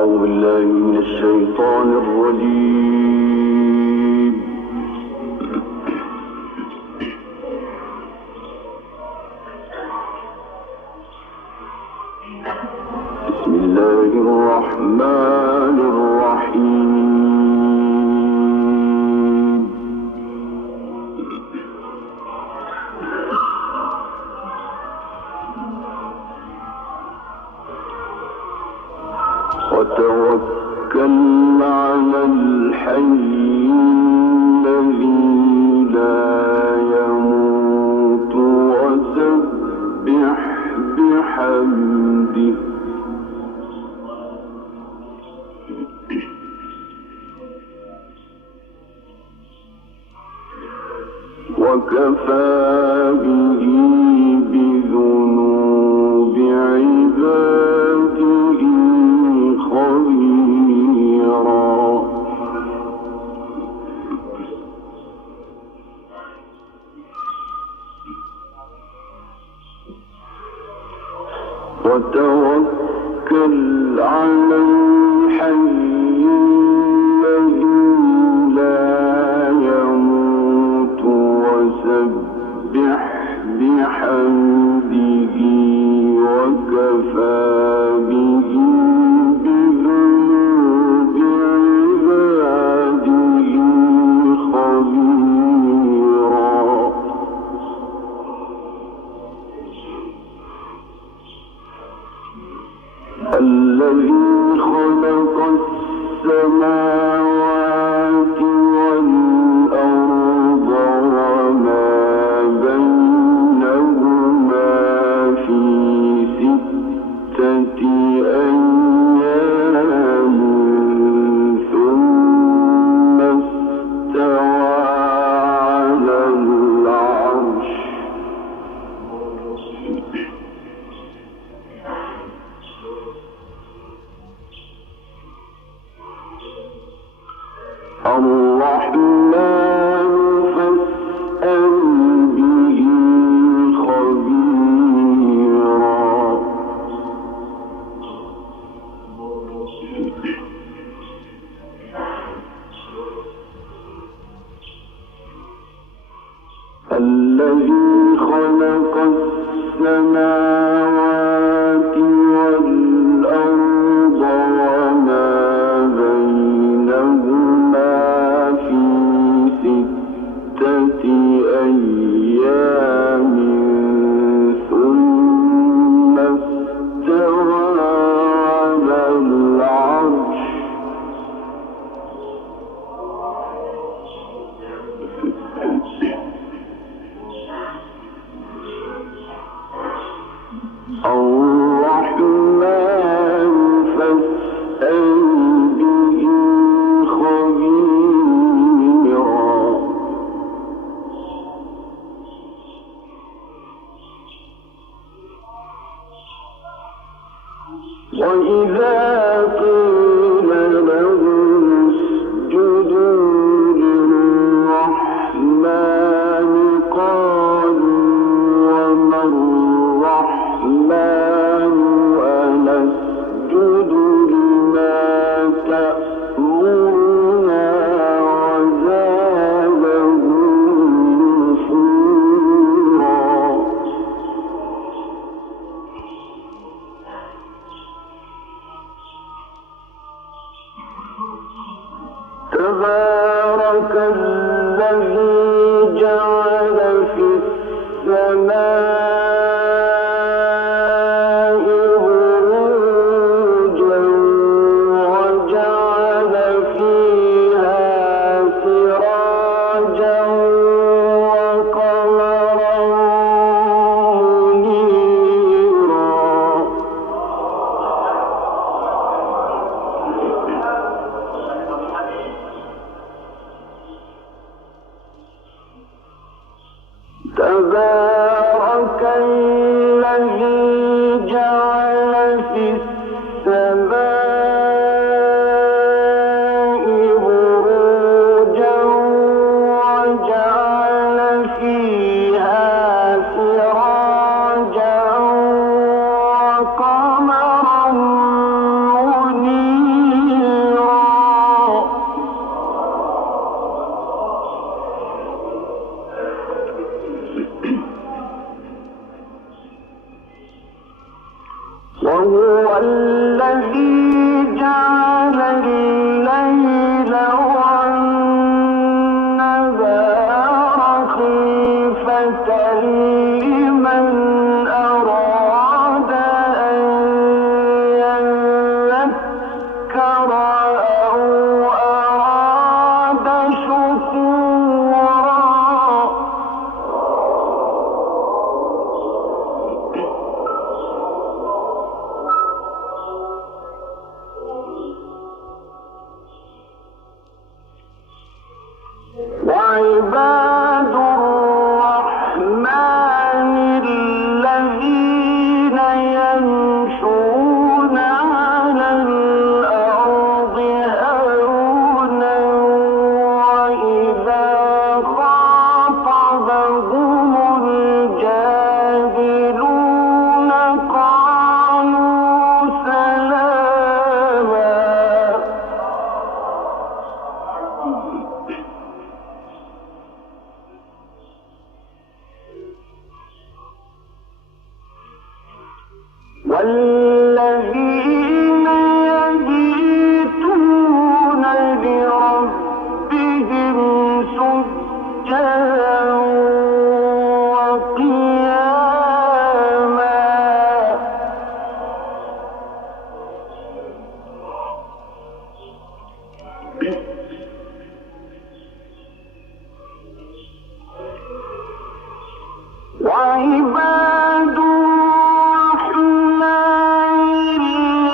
أعوذ بالله من الشيطان الرجيم. بسم الله الرحمن الرحيم. وتوكل على الحي الذي لا يموت وسبح بحمده وكفى به بذنوب عباده خبيرا. وتوكل على الحي الذي لا يموت وسبح بحمده وكفى به بذنوب عباده خبيرا. الذي خلق السماوات والأرض وما بينهما في 6 أيام ثم استوى على العرش. الرحمن فاسأل به خبيرا. الذي خلق السماوات والأرض وما بينهما في 6 أيام ثم استوى على العرش. الرحمن فاسأل به خبيرا. وإذا قيل لهم اسجدوا للرحمن قالوا وما الرحمن أنسجد لما تأمرنا وزادهم نفورا. تبارك الذي جعل في السماء بروجا وجعل فيها سراجا وقمرا منيرا. تبارك الذي جعل في السماء بروجا وجعل فيها سراجا وقمرا منيرا. وهو الذي جعل الليل والنهار خلفة لمن أراد أن يذكر أو أراد شكورا. وعباد الرحمن الذين يمشون على الأرض هونا وإذا خاطبهم الجاهلون قالوا سلاما. والذين يبيتون لربهم سجدا وقياما. وعباد الرحمن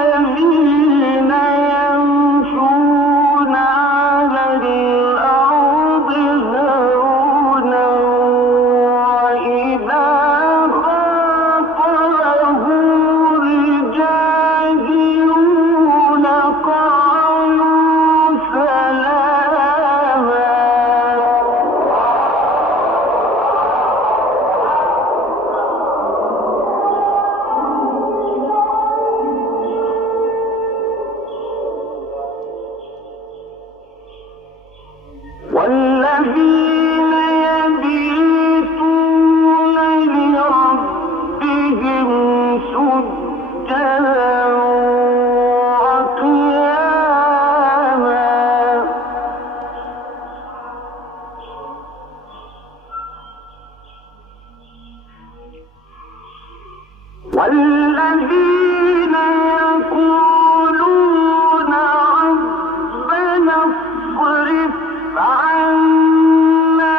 الذين يمشون على الأرض هونا وإذا خاطبهم الجاهلون قالوا سلاما. والذين يبيتون لربهم سجدا وقياما. والذين يقولون ربنا اصرف عنا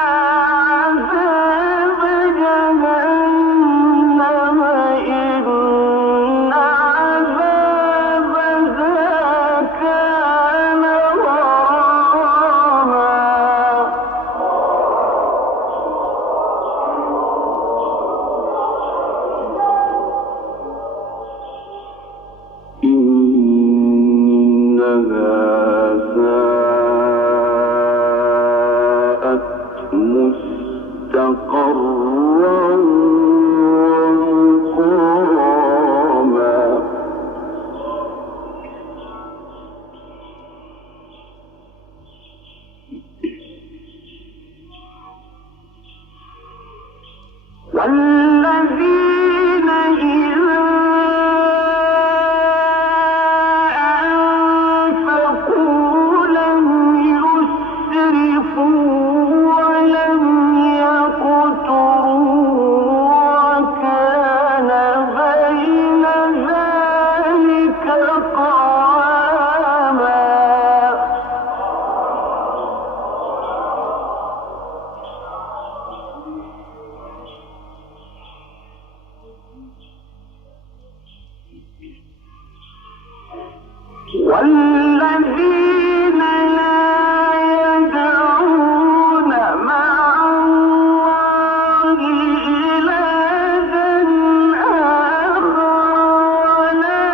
عذاب جهنم إن عذابها كان غراما. إنها ساءت مستقرا ومقاما. والذين إذا أنفقوا لم يسرفوا ولم يقتروا وكان بين ذلك قواما. والذين لا يدعون مع الله إلها آخر ولا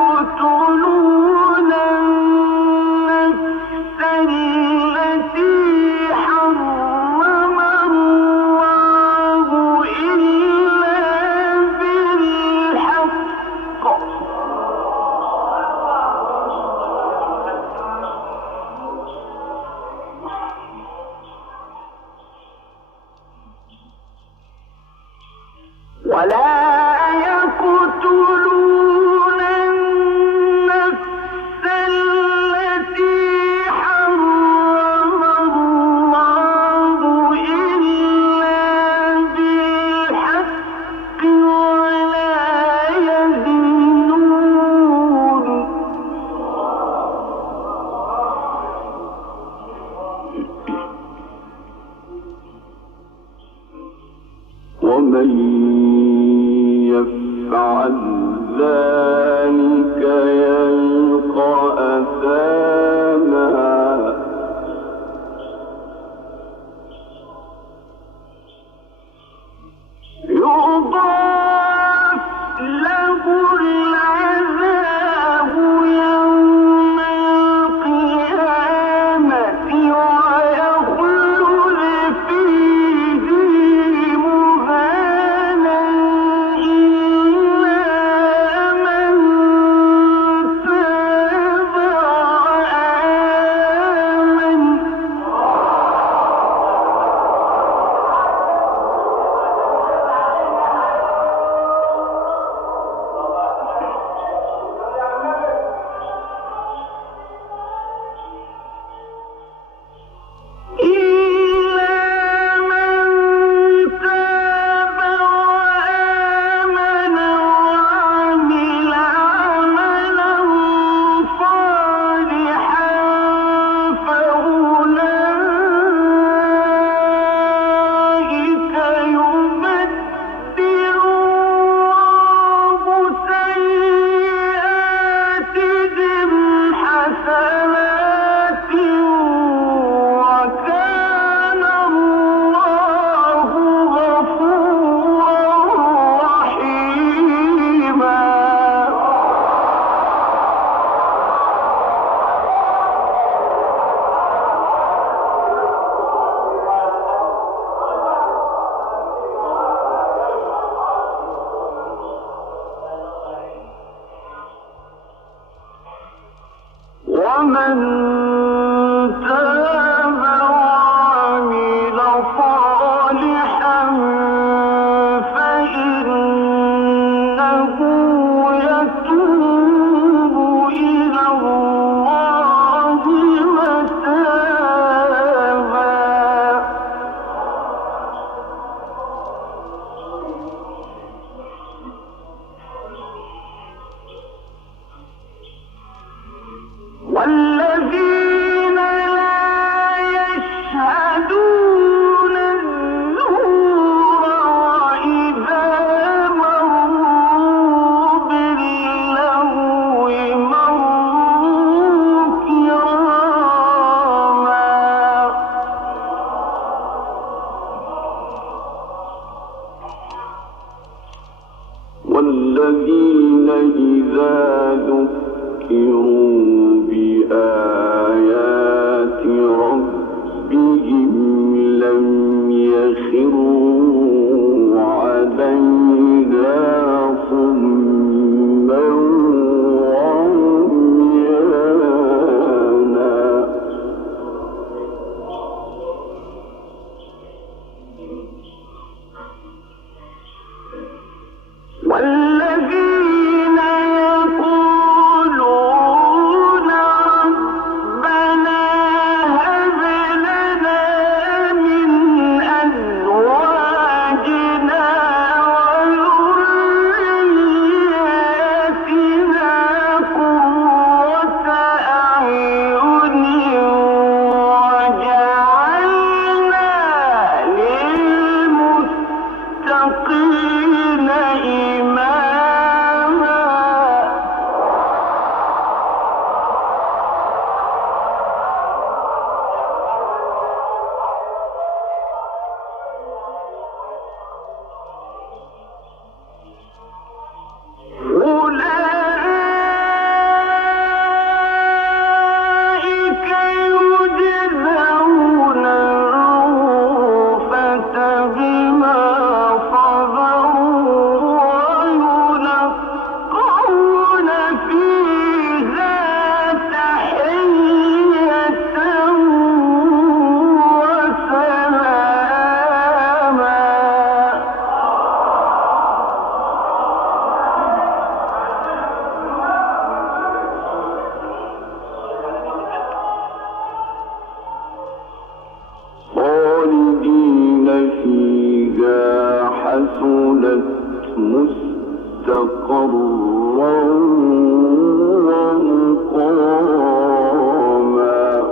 يقتلون النفس التي حرم الله إلا بالحق يفعل ذلك يلقى أثاما يضاعف له العذاب يوم القيامة ويخلد فيه مهانا إلا من تاب وآمن ومن تاب وعمل صالحا فإنه يتوب إلى الله متابا والذين لا يشهدون الزور وإذا مروا باللغو مروا كراما والذين إذا ذكروا بآيات ربهم لم يخروا عليها صما وعميانا والذين يقولون ربنا هب لنا من أزواجنا وذرياتنا قرة أعين وجعلنا للمتقين إماما أولئك يجزون الغرفة بما صبروا ويلقون فيها تحية وسلاما خالدين فيها حسنت مستقرا ومقاما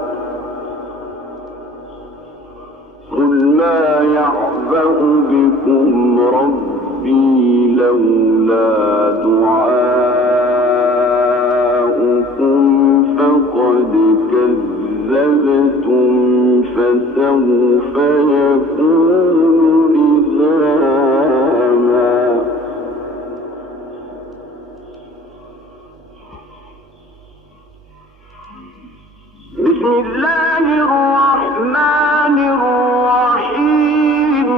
قل ما يعبأ بكم ربي لولا دعاؤكم فقد كذبتم فسوف يكون لزاما. بسم الله الرحمن الرحيم.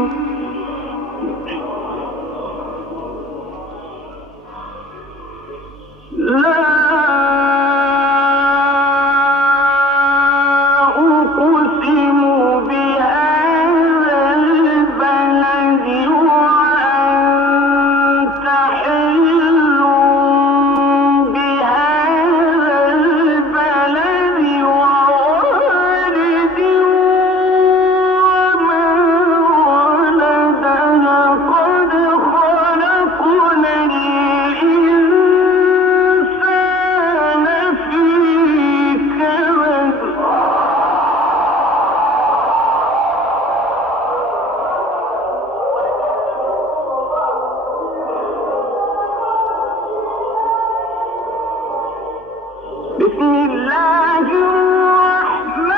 لا أقسم بهذا البلد وأنت حل بهذا البلد ووالد وما ولد لقد خلقنا الإنسان في كبد. بسم الله الرحمن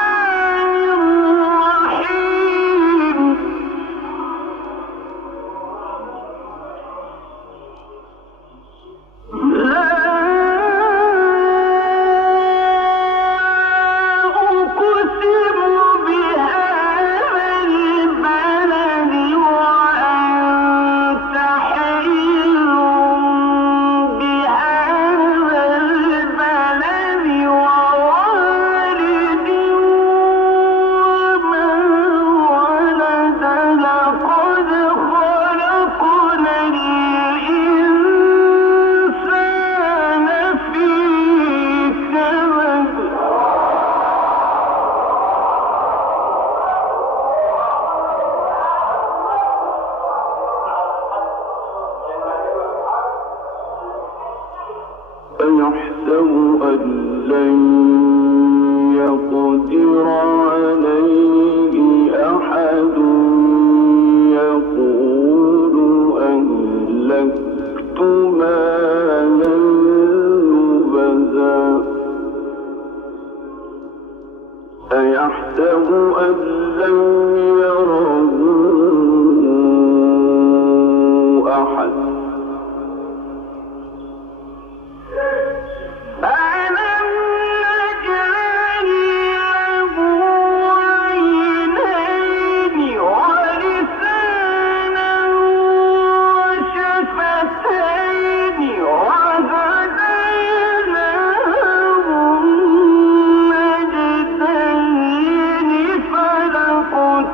الرحيم. لا أقسم بهذا البلد وأنت حل بهذا البلد ووالد وما ولد لقد خلقنا الإنسان في كبد. أيحسب أن لن يقدر عليه أحد يقول أهلكت مالا لبدا. أيحسب أن لن يره أحد. ألم نجعل له عينين ولسانا وشفتين وهديناه النجدين فلا اقتحم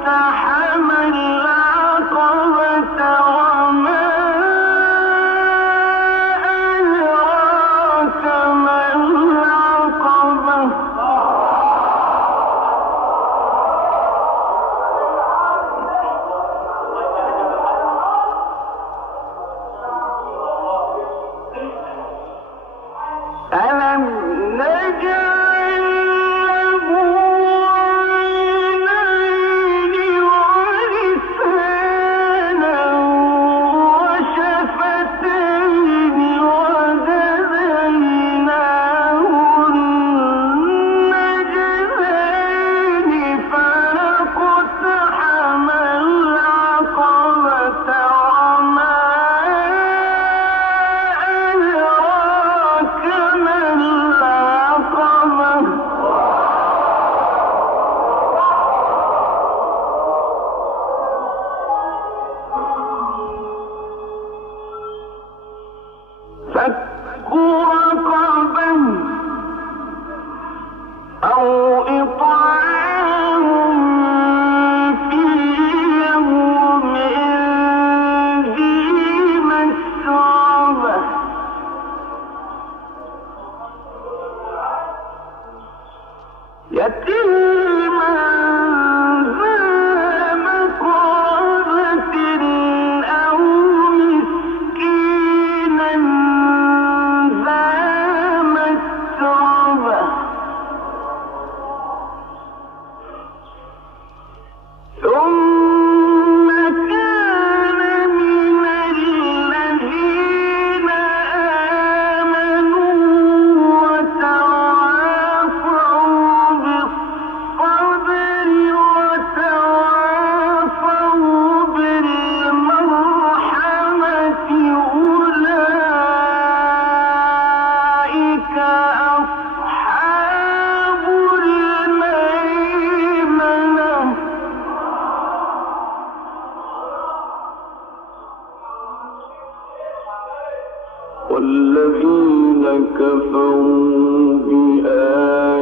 والذين كفروا بآياتنا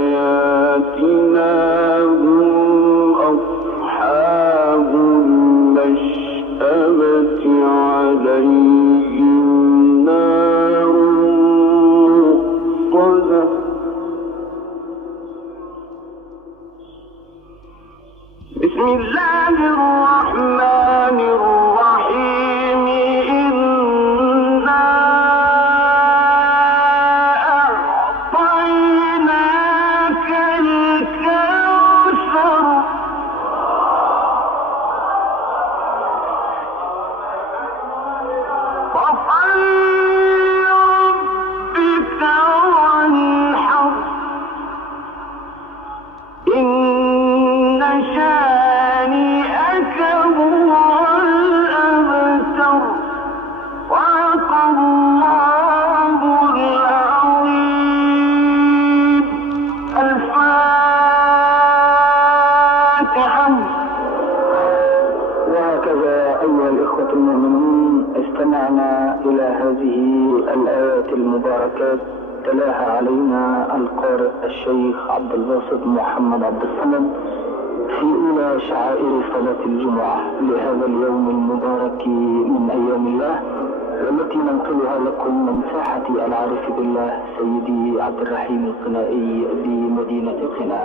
هم أصحاب المشأمة عليهم نار مؤصدة بسم الله الرحمن الرحيم إنا أعطيناك الكوثر فصل لربك وانحر إن شانئك هو الأبتر صدق الله العظيم الفاتحة. وهكذا أيها الإخوة المؤمنين استمعنا إلى هذه الآيات المباركات تلاها علينا القارئ الشيخ عبد الباسط محمد عبد الصمد في أولى شعائر صلاة الجمعة لهذا اليوم المبارك من أيام الله، والتي ننقلها لكم من ساحة العارف بالله سيدي عبد الرحيم القنائي بمدينة قنا.